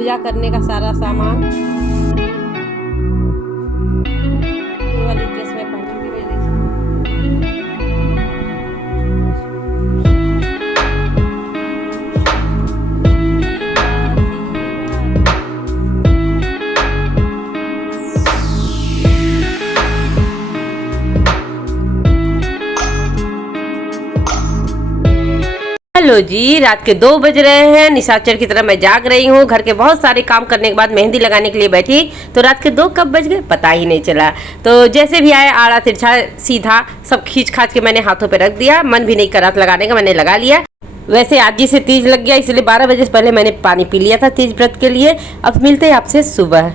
पूजा करने का सारा सामान। ये वाली ड्रेस मैं पहनूंगी, मैं देखिए। हेलो जी, रात के 2 बज रहे हैं। निशाचर की तरह मैं जाग रही हूँ। घर के बहुत सारे काम करने के बाद मेहंदी लगाने के लिए बैठी तो रात के 2 कब बज गए पता ही नहीं चला। तो जैसे भी आया आड़ा तिरछा सीधा सब खींच खाच के मैंने हाथों पे रख दिया। मन भी नहीं करा था लगाने का, मैंने लगा लिया। वैसे आज ही से तीज लग गया, इसलिए 12 बजे से पहले मैंने पानी पी लिया था तीज व्रत के लिए। अब मिलते हैं आपसे सुबह।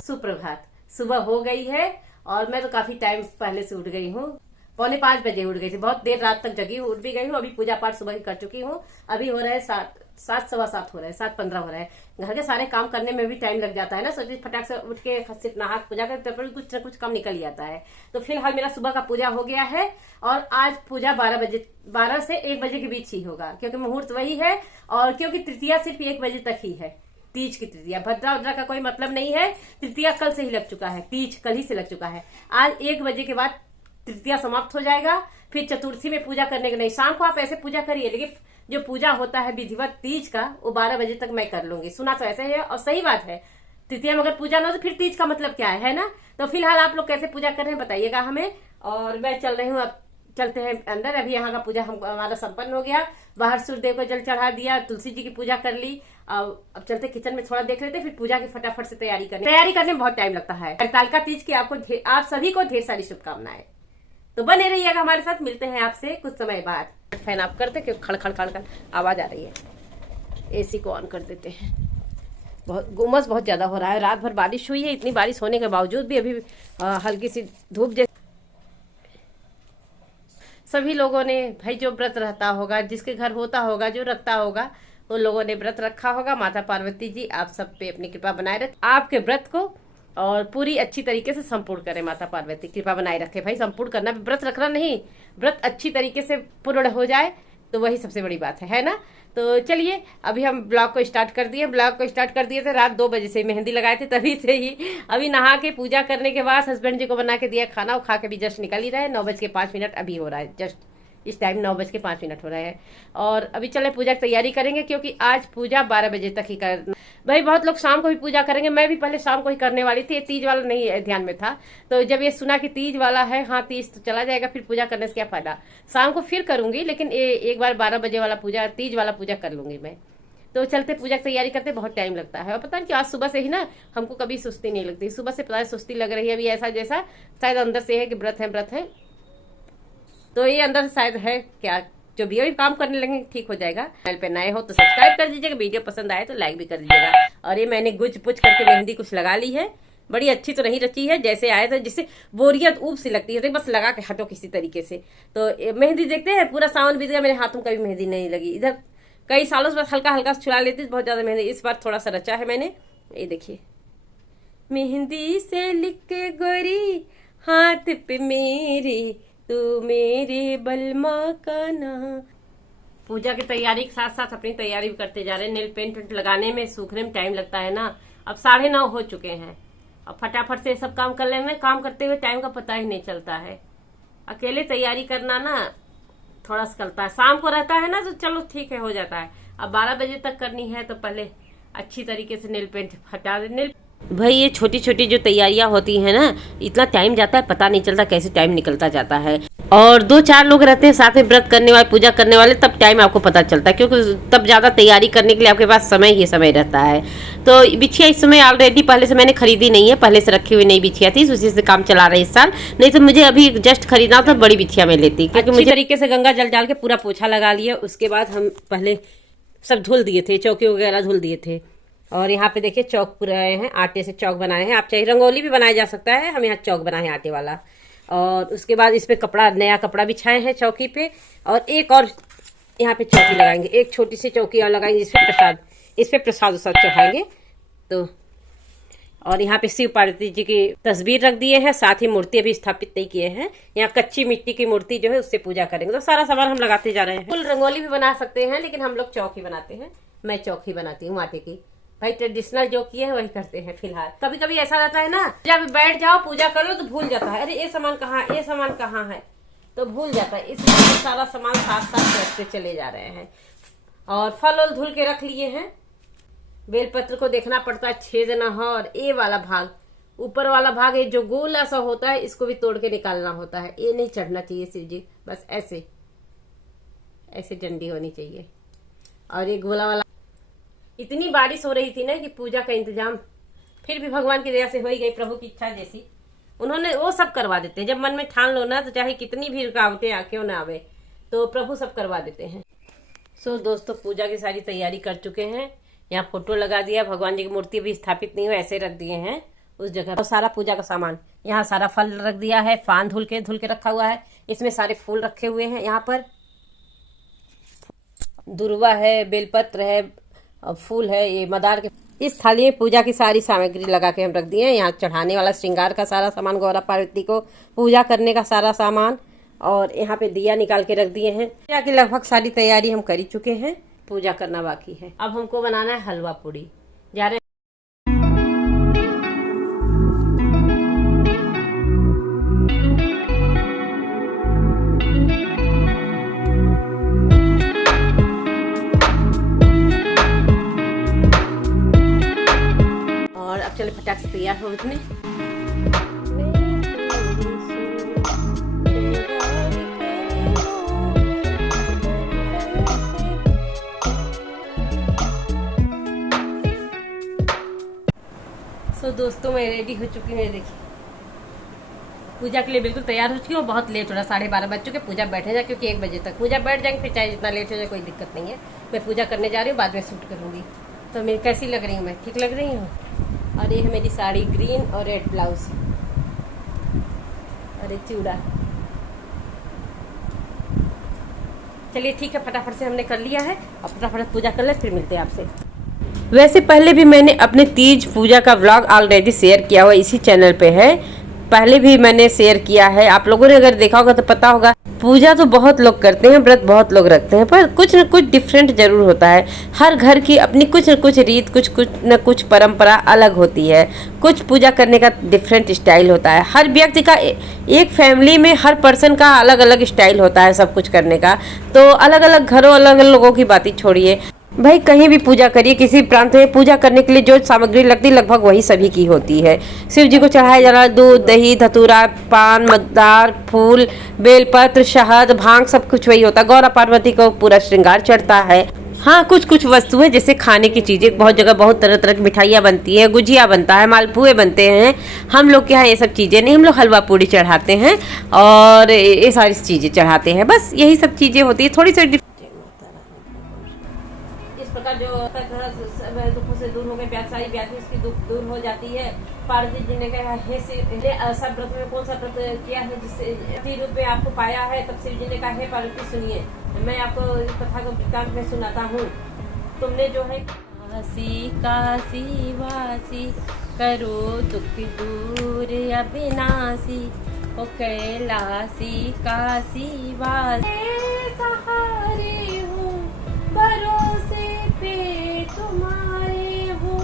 सुप्रभात, सुबह हो गई है और मैं तो काफी टाइम पहले से उठ गई हूँ। 4:45 बजे उठ गई थी, बहुत देर रात तक जगी हूँ, उठ भी गई हूँ। अभी पूजा पाठ सुबह ही कर चुकी हूँ। अभी हो रहा है 7 सवा 7 हो रहा है, 7:15 हो रहा है। घर के सारे काम करने में भी टाइम लग जाता है ना। सोचिए फटाक से उठ के सिर्फ नहा पूजा करते तो कुछ न कुछ काम निकल जाता है। तो फिलहाल मेरा सुबह का पूजा हो गया है और आज पूजा 12 से 1 बजे के बीच ही होगा, क्योंकि मुहूर्त वही है और क्योंकि तृतीया सिर्फ 1 बजे तक ही है। तीज की तृतीया, भद्रा उद्रा का कोई मतलब नहीं है। तृतीया कल से ही लग चुका है, तीज कल ही से लग चुका है। आज 1 बजे के बाद तृतीया समाप्त हो जाएगा। फिर चतुर्थी में पूजा करने के नहीं, शाम को आप ऐसे पूजा करिए, लेकिन जो पूजा होता है विधिवत तीज का वो 12 बजे तक मैं कर लूंगी। सुना तो ऐसे है और सही बात है। तृतीया में अगर पूजा ना हो तो फिर तीज का मतलब क्या है ना। तो फिलहाल आप लोग कैसे पूजा कर रहे हैं बताइएगा हमें। और मैं चल रही हूँ, अब चलते हैं अंदर। अभी यहाँ का पूजा हमारा संपन्न हो गया। बाहर सूर्यदेव को जल चढ़ा दिया, तुलसी जी की पूजा कर ली। अब चलते किचन में थोड़ा देख लेते, फिर पूजा की फटाफट से तैयारी करने में बहुत टाइम लगता है। हरतालिका तीज की आप सभी को ढेर सारी शुभकामनाएं। तो बने रहिएगा हमारे साथ, मिलते हैं आपसे कुछ समय बाद। फैन ऑफ करते क्योंकि खड़ खड़ खड़ खड़ आवाज आ रही है। एसी को ऑन कर देते हैं। गुमस बहुत ज्यादा हो रहा है। रात भर बारिश हुई है, इतनी बारिश होने के बावजूद भी अभी हल्की सी धूप जैसी। सभी लोगों ने भाई जो व्रत रहता होगा, जिसके घर होता होगा, जो रखता होगा, उन लोगों ने व्रत रखा होगा। माता पार्वती जी आप सब पे अपनी कृपा बनाए रखे, आपके व्रत को और पूरी अच्छी तरीके से संपूर्ण करें। माता पार्वती कृपा बनाए रखे। भाई संपूर्ण करना, व्रत रखना नहीं, व्रत अच्छी तरीके से पूर्ण हो जाए तो वही सबसे बड़ी बात है ना। तो चलिए अभी हम ब्लॉग को स्टार्ट कर दिए थे। रात 2 बजे से मेहंदी लगाए थे, तभी से ही। अभी नहा के पूजा करने के बाद हस्बैंड जी को बना के दिया खाना, वो खा के भी जस्ट निकल ही रहे। 9:05 अभी हो रहा है, जस्ट इस टाइम 9:05 हो रहे हैं। और अभी चले पूजा की तैयारी करेंगे, क्योंकि आज पूजा 12 बजे तक ही करना। भाई बहुत लोग शाम को भी पूजा करेंगे, मैं भी पहले शाम को ही करने वाली थी। तीज वाला नहीं ध्यान में था, तो जब ये सुना कि तीज वाला है, हाँ तीज तो चला जाएगा, फिर पूजा करने से क्या फायदा। शाम को फिर करूंगी, लेकिन एक बार 12 बजे वाला पूजा, तीज वाला पूजा कर लूंगी मैं। तो चलते पूजा की तैयारी करते, बहुत टाइम लगता है। और पता नहीं कि आज सुबह से ही ना हमको कभी सुस्ती नहीं लगती। सुबह से पता है सुस्ती लग रही है अभी, ऐसा जैसा शायद अंदर से है कि व्रत है। तो ये अंदर से शायद है क्या, जो भी अभी काम करने लगे ठीक हो जाएगा। चैनल पे नए हो तो सब्सक्राइब कर दीजिएगा, वीडियो पसंद आए तो लाइक भी कर दीजिएगा। और ये मैंने गुज पुछ करके मेहंदी कुछ लगा ली है। बड़ी अच्छी तो नहीं रची है, जैसे आए थे, जिससे बोरियत ऊब सी लगती है, तो बस लगा के हटो किसी तरीके से। तो मेहंदी देखते हैं, पूरा सावन बीत गया, मेरे हाथों में कभी मेहंदी नहीं लगी। इधर कई सालों से बस हल्का हल्का छुड़ा लेती, बहुत ज्यादा मेहंदी इस बार थोड़ा सा रचा है मैंने। ये देखिए, मेहंदी से लिख के गोरी हाथ पे मेरे, तू मेरे बलमा का नाम। पूजा की तैयारी के साथ साथ अपनी तैयारी भी करते जा रहे हैं। नेल पेंट लगाने में, सूखने में टाइम लगता है ना। अब 9:30 हो चुके हैं। अब फटाफट से सब काम कर लेंगे। काम करते हुए टाइम का पता ही नहीं चलता है। अकेले तैयारी करना ना थोड़ा सा चलता है। शाम को रहता है ना तो चलो ठीक है, हो जाता है। अब 12 बजे तक करनी है तो पहले अच्छी तरीके से नेल पेंट हटा दे। भाई ये छोटी छोटी जो तैयारियां होती है ना, इतना टाइम जाता है पता नहीं चलता कैसे टाइम निकलता जाता है। और 2-4 लोग रहते हैं साथ में व्रत करने वाले, पूजा करने वाले, तब टाइम आपको पता चलता है, क्योंकि तब ज्यादा तैयारी करने के लिए आपके पास समय ही समय रहता है। तो बिछिया इस समय ऑलरेडी पहले से मैंने खरीदी नहीं है, पहले से रखी हुई नई बिछिया थी, उसी से काम चला रहे इस साल। नहीं तो मुझे अभी जस्ट खरीदना था, बड़ी बिछिया में लेती, क्योंकि मुझे तरीके से गंगा जल डाल के पूरा पोछा लगा लिया। उसके बाद हम पहले सब धुल दिए थे, चौकी वगैरह धुल दिए थे। और यहाँ पे देखिए चौक पुराए हैं, आटे से चौक बनाए हैं। आप चाहे रंगोली भी बनाया जा सकता है, हम यहाँ चौक बनाए हैं आटे वाला। और उसके बाद इस पे कपड़ा, नया कपड़ा बिछाए हैं चौकी पे। और एक और यहाँ पे चौकी लगाएंगे, एक छोटी सी चौकी और लगाएंगे, इस पे प्रसाद चढ़ाएंगे। तो और यहाँ पे शिव पार्वती जी की तस्वीर रख दिए हैं, साथ ही मूर्ति अभी स्थापित नहीं किए हैं। यहाँ कच्ची मिट्टी की मूर्ति जो है उससे पूजा करेंगे। तो सारा सामान हम लगाते जा रहे हैं। फुल रंगोली भी बना सकते हैं, लेकिन हम लोग चौक ही बनाते हैं। मैं चौक ही बनाती हूँ आटे की। भाई ट्रेडिशनल जो किए हैं वही करते हैं फिलहाल। कभी कभी ऐसा रहता है ना, जब बैठ जाओ पूजा कर लो तो भूल जाता है, अरे ये सामान कहाँ है, ये सामान कहाँ है, तो भूल जाता है। इसलिए सारा सामान साथ साथ रखते चले जा रहे हैं। और फल वल धुल के रख लिए हैं। बेलपत्र को देखना पड़ता है छेद ना हो, और ये वाला भाग, ऊपर वाला भाग, ये जो गोला सा होता है इसको भी तोड़ के निकालना होता है। ये नहीं चढ़ना चाहिए शिव जी, बस ऐसे ऐसे डंडी होनी चाहिए। और ये गोला वाला, इतनी बारिश हो रही थी ना कि पूजा का इंतजाम फिर भी भगवान की दया से हो ही गई, प्रभु की इच्छा जैसी। उन्होंने वो सब करवा देते हैं। जब मन में ठान लो ना, तो चाहे कितनी भी रुकावटें क्यों ना आवे, तो प्रभु सब करवा देते हैं। सो दोस्तों, पूजा की सारी तैयारी कर चुके हैं। यहाँ फोटो लगा दिया, भगवान जी की मूर्ति भी स्थापित नहीं हुई, ऐसे रख दिए हैं उस जगह। और सारा पूजा का सामान, यहाँ सारा फल रख दिया है, फान धुल के रखा हुआ है। इसमें सारे फूल रखे हुए हैं। यहाँ पर दुर्वा है, बेलपत्र है, फूल है, ये मदार के। इस थाली में पूजा की सारी सामग्री लगा के हम रख दिए हैं। यहाँ चढ़ाने वाला श्रृंगार का सारा सामान, गौरा पार्वती को पूजा करने का सारा सामान, और यहाँ पे दिया निकाल के रख दिए हैं। पूजा की लगभग सारी तैयारी हम कर ही चुके हैं, पूजा करना बाकी है। अब हमको बनाना है हलवा पूड़ी। जा रहे और अब चले फटाक से तैयार हो उठने। तो दोस्तों, मैं रेडी हो चुकी हूँ। देखिए, पूजा के लिए बिल्कुल तैयार हो चुकी हूँ। बहुत लेट हो रहा, 12:30 बज चुके। पूजा बैठे जाए, क्योंकि 1 बजे तक पूजा बैठ जाएंगे, फिर चाहे जितना लेट हो जाए कोई दिक्कत नहीं है। मैं पूजा करने जा रही हूँ, बाद में शूट करूँगी। तो मैं कैसी लग रही हूँ? मैं ठीक लग रही हूँ। और ये है मेरी साड़ी, ग्रीन और रेड ब्लाउज, और एक चूड़ा। चलिए ठीक है, फटाफट से हमने कर लिया है। अब फटाफट पूजा कर ले, फिर मिलते हैं आपसे। वैसे पहले भी मैंने अपने तीज पूजा का व्लॉग ऑलरेडी शेयर किया हुआ, इसी चैनल पे है। पहले भी मैंने शेयर किया है, आप लोगों ने अगर देखा होगा तो पता होगा। पूजा तो बहुत लोग करते हैं, व्रत बहुत लोग रखते हैं, पर कुछ न कुछ डिफरेंट जरूर होता है। हर घर की अपनी कुछ न कुछ रीत, कुछ न कुछ परंपरा अलग होती है। कुछ पूजा करने का डिफरेंट स्टाइल होता है। हर व्यक्ति का, एक फैमिली में हर पर्सन का अलग अलग स्टाइल होता है सब कुछ करने का। तो अलग अलग घरों, अलग अलग लोगों की बातें छोड़िए भाई, कहीं भी पूजा करिए, किसी प्रांत में पूजा करने के लिए जो सामग्री लगती है लगभग वही सभी की होती है। शिव जी को चढ़ाया जा रहा है दूध, दही, धतूरा, पान, मदार, फूल, बेलपत्र, शहद, भांग, सब कुछ वही होता है। गौरा पार्वती को पूरा श्रृंगार चढ़ता है। हाँ, कुछ कुछ वस्तुएं जैसे खाने की चीजें, बहुत जगह बहुत तरह तरह की मिठाइयाँ बनती है, गुजिया बनता है, मालपुए बनते हैं। हम लोग के यहाँ ये सब चीजें नहीं, हम लोग हलवा पूड़ी चढ़ाते हैं और ये सारी चीजें चढ़ाते हैं। बस यही सब चीजें होती है, थोड़ी सी प्रकार जो दुखों से दूर हो गए, प्यासाई व्याधि इसकी दुख दूर हो जाती है। पार्वती जी ने कहा, हे सब व्रत में कौन सा व्रत किया है जिससे रूप में आपको पाया है? तब शिव जी ने कहा, हे पार्वती सुनिए, मैं आपको कथा को वृत्तांत में सुनाता हूँ। तुमने जो है काशी काशी वासी करो दुख दूर अविनाशी, ओ कैलाशी काशी वासी सहारे हूँ, भरोसे पे तुम्हारे हो,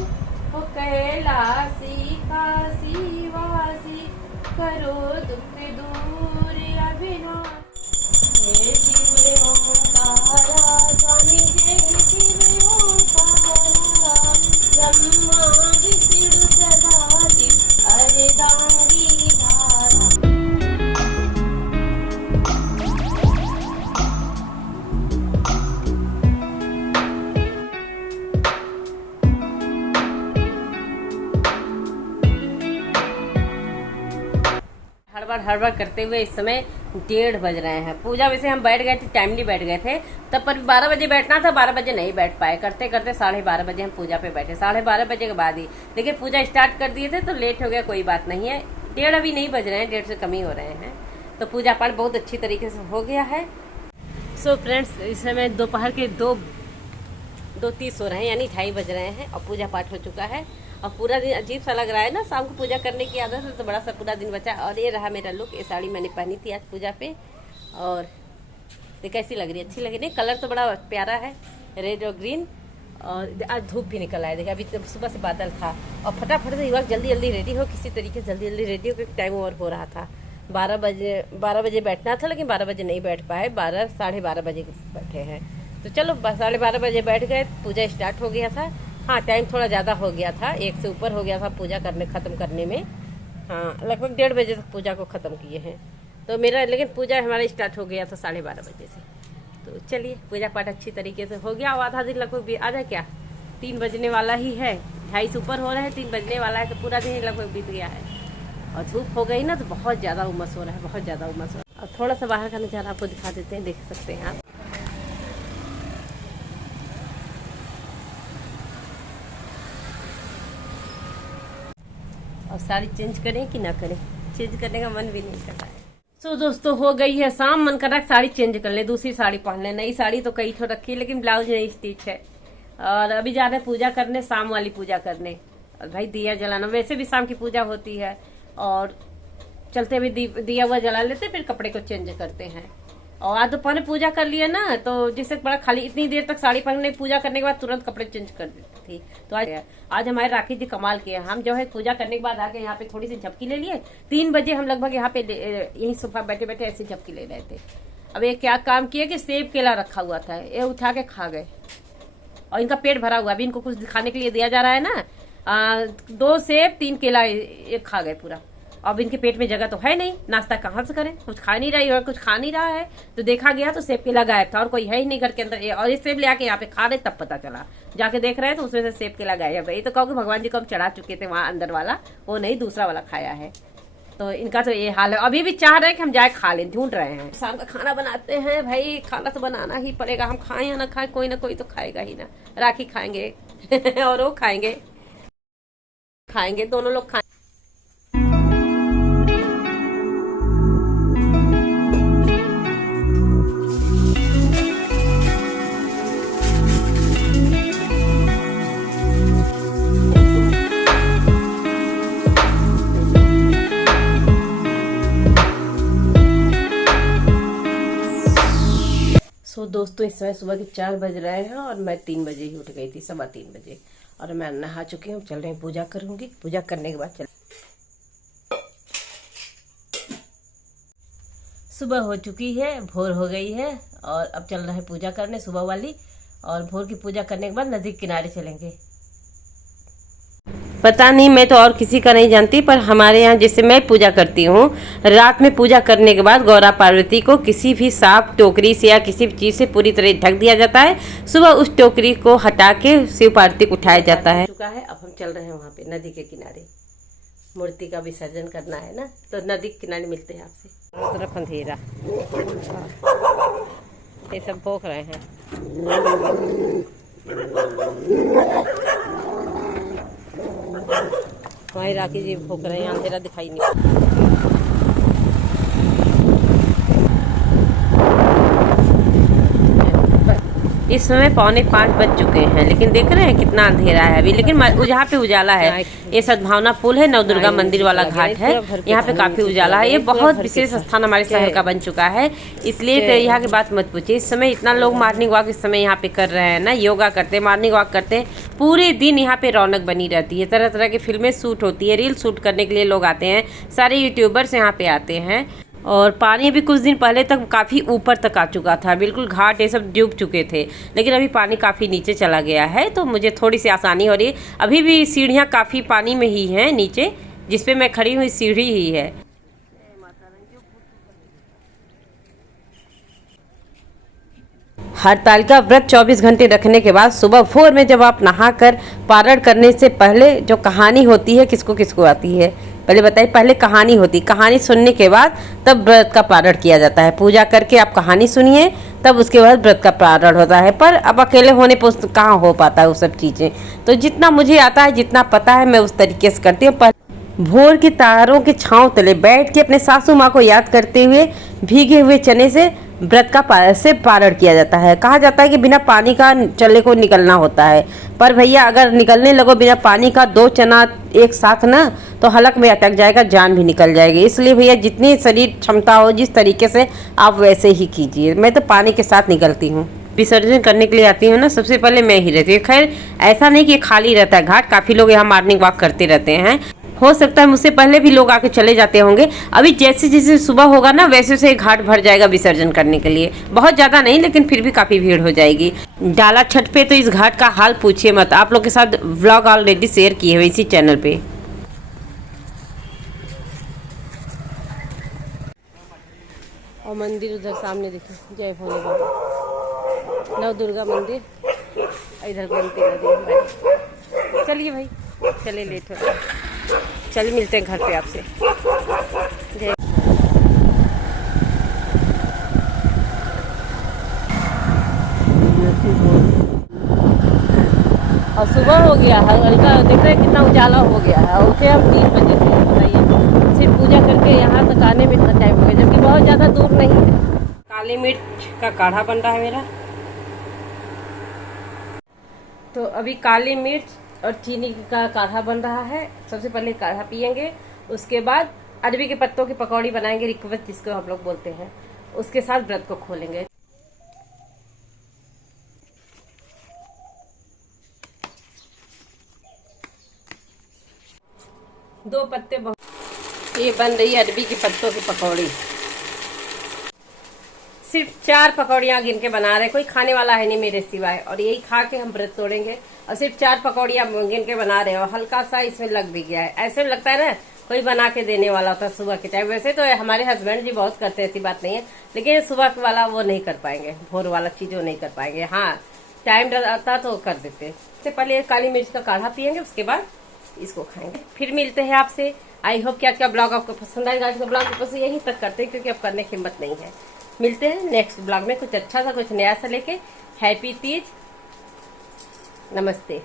ओ कैलाशी काशी वासी करो दुख दूर अविनाशी। जय शिव ओंकारा, स्वामी जय शिव ओंकारा, ब्रह्मा विष्णु सदाशिव अर्धांगी धारा। हड़बड़ करते हुए इस समय 1:30 बज रहे हैं। पूजा वैसे हम बैठ गए थे, टाइमली बैठ गए थे तब, पर 12 बजे बैठना था, 12 बजे नहीं बैठ पाए। करते करते 12:30 बजे हम पूजा पे बैठे, 12:30 बजे के बाद ही। लेकिन पूजा स्टार्ट कर दिए थे तो लेट हो गया, कोई बात नहीं है। 1:30 अभी नहीं बज रहे हैं, 1:30 से कम ही हो रहे हैं। तो पूजा पाठ बहुत अच्छी तरीके से हो गया है। सो फ्रेंड्स, इस समय दोपहर के 2:30 हो रहे हैं, यानी 2:30 बज रहे हैं और पूजा पाठ हो चुका है। और पूरा दिन अजीब सा लग रहा है ना, शाम को पूजा करने की आदत है तो बड़ा सा पूरा दिन बचा। और ये रहा मेरा लुक, ये साड़ी मैंने पहनी थी आज पूजा पे। और ये कैसी लग रही है? अच्छी लग रही है। कलर तो बड़ा प्यारा है, रेड और ग्रीन। और आज धूप भी निकल आया, देखा अभी तो सुबह से बादल था। और फटाफट से युवा जल्दी जल्दी रेडी हो, किसी तरीके से जल्दी जल्दी रेडी हो, क्योंकि टाइम ओवर हो रहा था। 12 बजे बैठना था, लेकिन 12 बजे नहीं बैठ पाए, 12 बजे बैठे हैं। तो चलो 12:30 बजे बैठ गए, पूजा स्टार्ट हो गया था। हाँ, टाइम थोड़ा ज़्यादा हो गया था, 1 से ऊपर हो गया था पूजा ख़त्म करने में। हाँ, लगभग 1:30 बजे तक पूजा को ख़त्म किए हैं। तो मेरा लेकिन पूजा हमारा स्टार्ट हो गया था 12:30 बजे से। तो चलिए पूजा पाठ अच्छी तरीके से हो गया। अब आधा दिन लगभग भी आधा क्या 3 बजने वाला ही है, 2:30 ऊपर हो रहा है, 3 बजने वाला है, तो पूरा दिन लगभग बीत गया है। और धूप हो गई ना तो बहुत ज़्यादा उमस हो रहा है, बहुत ज़्यादा उमस हो रहा है। और थोड़ा सा बाहर का नज़ारा आपको दिखा देते हैं, देख सकते हैं आप। और साड़ी चेंज करें कि ना करें, चेंज करने का मन भी नहीं कर रहा है। तो दोस्तों हो गई है शाम, मन कर रहा है साड़ी चेंज कर ले, दूसरी साड़ी पहन ले। नई साड़ी तो कई ठो रखी है, लेकिन ब्लाउज नहीं स्टिच है। और अभी जा रहे पूजा करने, शाम वाली पूजा करने। और भाई दिया जलाना, वैसे भी शाम की पूजा होती है, और चलते हुए दिया हुआ जला लेते, फिर कपड़े को चेंज करते हैं। और आज दोपहर पूजा कर लिया ना, तो जिससे बड़ा खाली इतनी देर तक साड़ी पहनने पूजा करने के बाद तुरंत कपड़े चेंज कर देती थी। तो आज हमारे राखी जी कमाल किए। हम जो है पूजा करने के बाद आके यहाँ पे थोड़ी सी झपकी ले लिए। 3 बजे हम लगभग यहाँ पे यही सोफा बैठे बैठे ऐसे झपकी ले रहे थे। अब ये क्या काम किया कि सेब केला रखा हुआ था, ये उठा के खा गए। और इनका पेट भरा हुआ, अभी इनको कुछ दिखाने के लिए दिया जा रहा है ना। 2 सेब 3 केला ये खा गए पूरा। अब इनके पेट में जगह तो है नहीं, नाश्ता कहाँ से करें, कुछ खा नहीं रही और कुछ खा नहीं रहा है। तो देखा गया तो सेब केला गायब था, और कोई है ही नहीं घर के अंदर। और ये सेब ले आके यहाँ पे खा रहे, तब पता चला, जाके देख रहे हैं तो उसमें से सेब केला गायब है। ये तो कहोगे भगवान जी को हम चढ़ा चुके थे वहाँ अंदर वाला, वो नहीं दूसरा वाला खाया है। तो इनका तो ये हाल है। अभी भी चाह रहे हैं कि हम जाए खा लें, ढूंढ रहे हैं। शाम का खाना बनाते हैं भाई, खाना तो बनाना ही पड़ेगा, हम खाएं या ना खाएं, कोई ना कोई तो खाएगा ही ना। राखी खाएंगे और वो खाएंगे, दोनों लोग खाएंगे। दोस्तों इस समय सुबह के 4 बज रहे हैं, और मैं 3 बजे ही उठ गई थी, 3:15 बजे। और मैं नहा चुकी हूँ, चल रही हूँ पूजा करूंगी। पूजा करने के बाद चल, सुबह हो चुकी है, भोर हो गई है, और अब चल रहे हैं पूजा करने सुबह वाली। और भोर की पूजा करने के बाद नदी किनारे चलेंगे। पता नहीं, मैं तो और किसी का नहीं जानती, पर हमारे यहाँ जैसे मैं पूजा करती हूँ, रात में पूजा करने के बाद गौरा पार्वती को किसी भी सांप टोकरी से या किसी भी चीज़ से पूरी तरह ढक दिया जाता है। सुबह उस टोकरी को हटा के शिव पार्वती को उठाया जाता है। चुका है, अब हम चल रहे हैं वहाँ पे नदी के किनारे, मूर्ति का विसर्जन करना है ना, तो नदी के किनारे मिलते हैं आपसे। दोनों तरफ अंधेरा, ये सब भोग रहे हैं। हमारी राखी जी भूख रहे हैं, अंधेरा दिखाई नहीं। इस समय 4:45 बज चुके हैं, लेकिन देख रहे हैं कितना अंधेरा है अभी। लेकिन यहाँ पे उजाला है। ये सद्भावना पुल है, नवदुर्गा मंदिर वाला घाट है, यहाँ पे काफी उजाला है। ये बहुत विशेष स्थान हमारे शहर का बन चुका है, इसलिए तो यहाँ की बात मत पूछिए। इस समय इतना लोग मॉर्निंग वॉक इस समय यहाँ पे कर रहे हैं ना, योगा करते हैं, मॉर्निंग वॉक करते हैं। पूरे दिन यहाँ पे रौनक बनी रहती है, तरह तरह की फिल्में शूट होती है, रील शूट करने के लिए लोग आते हैं, सारे यूट्यूबर्स यहाँ पे आते हैं। और पानी भी कुछ दिन पहले तक काफ़ी ऊपर तक आ चुका था, बिल्कुल घाट ये सब डूब चुके थे, लेकिन अभी पानी काफ़ी नीचे चला गया है, तो मुझे थोड़ी सी आसानी हो रही है। अभी भी सीढ़ियाँ काफ़ी पानी में ही हैं नीचे, जिस पे मैं खड़ी हुई सीढ़ी ही है। हरतालिका व्रत 24 घंटे रखने के बाद सुबह भोर में जब आप नहाकर पारण करने से पहले जो कहानी होती है, किसको किसको आती है पहले बताइए। पहले कहानी होती, कहानी सुनने के बाद तब व्रत का पारण किया जाता है। पूजा करके आप कहानी सुनिए, तब उसके बाद व्रत का पारण होता है। पर अब अकेले होने पर कहाँ हो पाता है वो सब चीज़ें। तो जितना मुझे आता है, जितना पता है, मैं उस तरीके से करती हूँ। भोर के तारों के छांव तले बैठ के अपने सासू माँ को याद करते हुए भीगे हुए चने से व्रत का पारण किया जाता है। कहा जाता है कि बिना पानी का चने को निकलना होता है, पर भैया अगर निकलने लगो बिना पानी का 2 चना एक साथ ना, तो हलक में अटक जाएगा, जान भी निकल जाएगी। इसलिए भैया जितनी शरीर क्षमता हो, जिस तरीके से आप वैसे ही कीजिए। मैं तो पानी के साथ निकलती हूँ। विसर्जन करने के लिए आती हूँ ना, सबसे पहले मैं ही रहती हूँ। खैर ऐसा नहीं कि खाली रहता है घाट, काफ़ी लोग यहाँ मॉर्निंग वॉक करते रहते हैं। हो सकता है मुझसे पहले भी लोग आके चले जाते होंगे। अभी जैसे जैसे सुबह होगा ना वैसे वैसे घाट भर जाएगा विसर्जन करने के लिए। बहुत ज़्यादा नहीं, लेकिन फिर भी काफ़ी भीड़ हो जाएगी। डाला छठ पे तो इस घाट का हाल पूछिए मत। आप लोग के साथ व्लॉग ऑलरेडी शेयर किए हुए इसी चैनल पे। और मंदिर उधर सामने देखिए, जय भोले बाबा, नव दुर्गा मंदिर। इधर गोमती नदी हमारी। चलिए भाई, चलिए लेट हो रहा है, चलिए मिलते हैं घर पे आपसे। जय। और सुबह हो गया है, हल्का देख रहे हैं कितना उजाला हो गया है। और उठे हम 3 बजे से, बताइए। सिर्फ पूजा करके यहाँ तक आने में इतना टाइम हो गया, जबकि बहुत ज़्यादा दूर नहीं है। काली मिर्च का काढ़ा बन रहा है मेरा। तो अभी काली मिर्च और चीनी का काढ़ा बन रहा है। सबसे पहले काढ़ा पियेंगे, उसके बाद अरबी के पत्तों की पकौड़ी बनाएंगे, रिकवत जिसको हम लोग बोलते हैं। उसके साथ व्रत को खोलेंगे। दो पत्ते ये बन रही है अरबी के पत्तों की पकौड़ी। सिर्फ 4 पकौड़ियाँ गिन के बना रहे, कोई खाने वाला है नहीं मेरे सिवाय, और यही खा के हम व्रत तोड़ेंगे। और सिर्फ 4 पकौड़ियाँ गिन के बना रहे, और हल्का सा इसमें लग भी गया है। ऐसे लगता है ना कोई बना के देने वाला होता सुबह के टाइम। वैसे तो हमारे हस्बैंड जी बहुत करते हैं, ऐसी बात नहीं है, लेकिन सुबह वाला वो नहीं कर पाएंगे, भोर वाला चीज वो नहीं कर पाएंगे। हाँ, टाइम आता तो कर देते। इससे पहले काली मिर्च का काढ़ा पियेंगे, उसके बाद इसको खाएंगे। फिर मिलते हैं आपसे। आई होप कि आज का ब्लॉग आपको पसंद आएगा। आज का ब्लॉग पसंद यहीं तक करते हैं, क्योंकि अब करने की हिम्मत नहीं है। मिलते हैं नेक्स्ट ब्लॉग में कुछ अच्छा सा, कुछ नया सा लेके। हैप्पी तीज, नमस्ते।